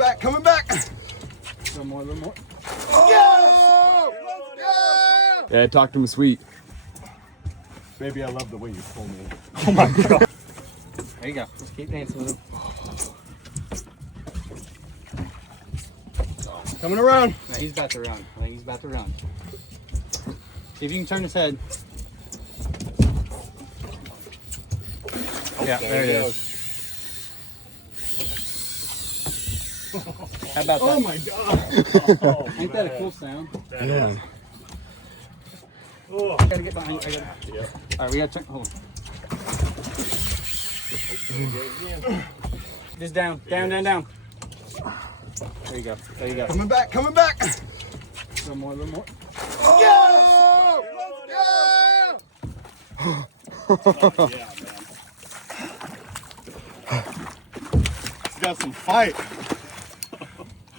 back, coming back. A little more, a little more. Oh! Yeah, talk to him sweet. Baby, I love the way you pull me. Oh my god. There you go. Just keep dancing with him. Coming around. No, he's about to run. I think he's about to run. See if you can turn his head. Yeah, there it is. How about that? Oh my god. Ain't that a cool sound? Yeah. Oh. I gotta get behind you. Yeah. Alright, we gotta turn. Hold on. Just down, down, down, down. There you go. There you go. Coming back, coming back. A little more, a little more. Oh! Yeah, man. He's got some fight.